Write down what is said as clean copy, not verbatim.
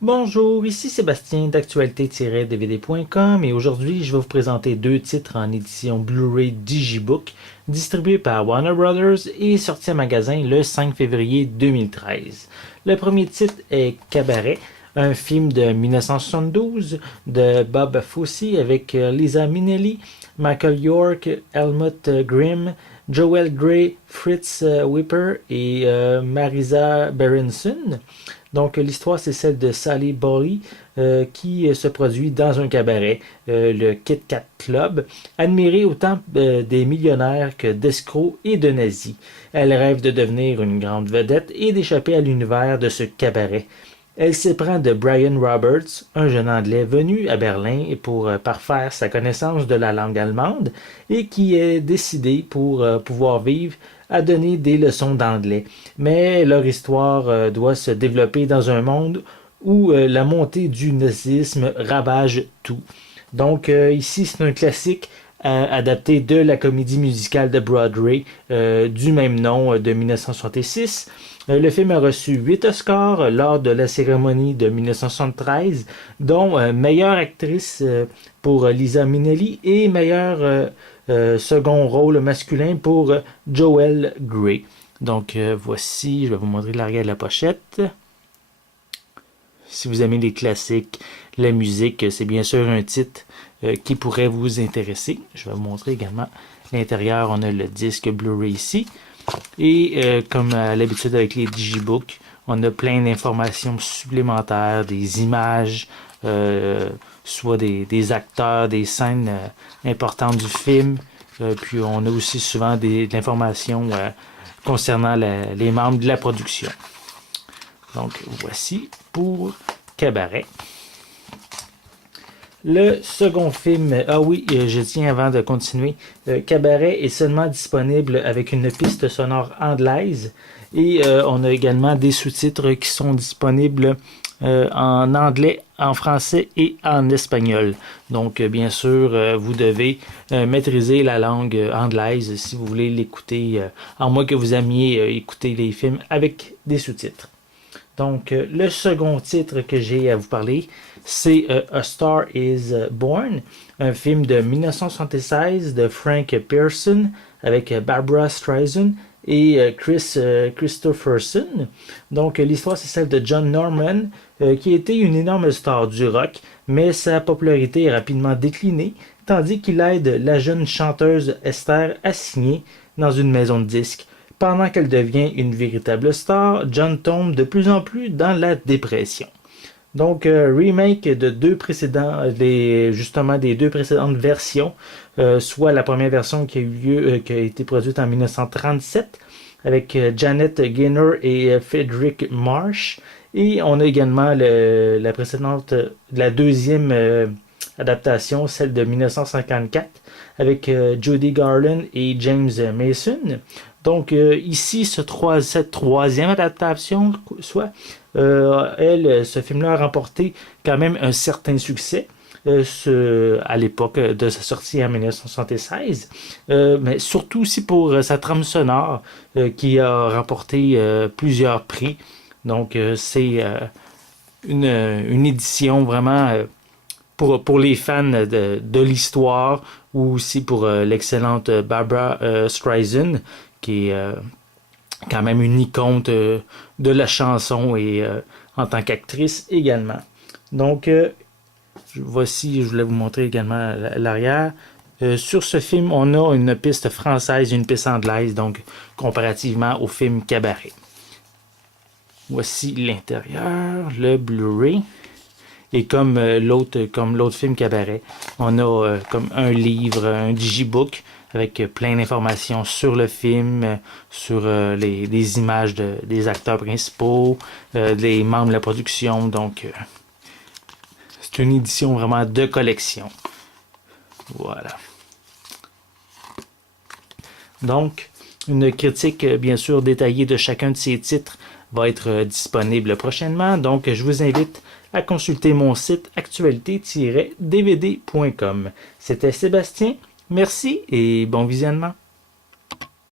Bonjour, ici Sébastien d'actualité-dvd.com et aujourd'hui je vais vous présenter deux titres en édition Blu-ray Digibook distribués par Warner Brothers et sortis en magasin le 5 février 2013. Le premier titre est Cabaret, un film de 1972 de Bob Fosse avec Lisa Minnelli, Michael York, Helmut Grimm, Joel Grey, Fritz Whipper et Marisa Berenson. Donc, l'histoire, c'est celle de Sally Bowley qui se produit dans un cabaret, le Kit Kat Club, admiré autant des millionnaires que d'escrocs et de nazis. Elle rêve de devenir une grande vedette et d'échapper à l'univers de ce cabaret. Elle s'éprend de Brian Roberts, un jeune Anglais venu à Berlin pour parfaire sa connaissance de la langue allemande et qui est décidé pour pouvoir vivre à donner des leçons d'anglais. Mais leur histoire doit se développer dans un monde où la montée du nazisme ravage tout. Donc ici, c'est un classique adapté de la comédie musicale de Broadway du même nom de 1966. Le film a reçu 8 Oscars lors de la cérémonie de 1973, dont meilleure actrice pour Lisa Minnelli et meilleur second rôle masculin pour Joel Grey. Donc voici, je vais vous montrer l'arrière de la pochette. Si vous aimez les classiques, la musique, c'est bien sûr un titre qui pourrait vous intéresser. Je vais vous montrer également l'intérieur. On a le disque Blu-ray ici. Et comme à l'habitude avec les Digibooks, on a plein d'informations supplémentaires, des images, soit des acteurs, des scènes importantes du film. Puis on a aussi souvent de l'information concernant les membres de la production. Donc voici pour Cabaret. Le second film, ah oui, je tiens avant de continuer, Cabaret est seulement disponible avec une piste sonore anglaise et on a également des sous-titres qui sont disponibles en anglais, en français et en espagnol. Donc bien sûr, vous devez maîtriser la langue anglaise si vous voulez l'écouter, à moins que vous aimiez écouter les films avec des sous-titres. Donc, le second titre que j'ai à vous parler, c'est A Star is Born, un film de 1976 de Frank Pearson avec Barbra Streisand et Chris Christopherson. Donc, l'histoire, c'est celle de John Norman, qui était une énorme star du rock, mais sa popularité est rapidement déclinée, tandis qu'il aide la jeune chanteuse Esther à signer dans une maison de disques. Pendant qu'elle devient une véritable star, John tombe de plus en plus dans la dépression. Donc, remake de justement des deux précédentes versions, soit la première version qui a eu lieu, qui a été produite en 1937 avec Janet Gaynor et Frederick Marsh, et on a également la précédente, la deuxième adaptation, celle de 1954 avec Judy Garland et James Mason. Donc ici, cette troisième adaptation, ce film-là a remporté quand même un certain succès à l'époque de sa sortie en 1976, mais surtout aussi pour sa trame sonore qui a remporté plusieurs prix. Donc c'est une édition vraiment pour les fans de l'histoire ou aussi pour l'excellente Barbra Streisand qui est quand même une icône de la chanson et en tant qu'actrice également. Donc, voici, je voulais vous montrer également l'arrière. Sur ce film, on a une piste française et une piste anglaise, donc comparativement au film Cabaret. Voici l'intérieur, le Blu-ray. Et comme l'autre film Cabaret, on a comme un livre, un digibook avec plein d'informations sur le film, sur les images des acteurs principaux, des membres de la production. Donc, c'est une édition vraiment de collection. Voilà. Donc, une critique bien sûr détaillée de chacun de ces titres va être disponible prochainement. Donc, je vous invite à consulter mon site actualité-dvd.com. C'était Sébastien. Merci et bon visionnement.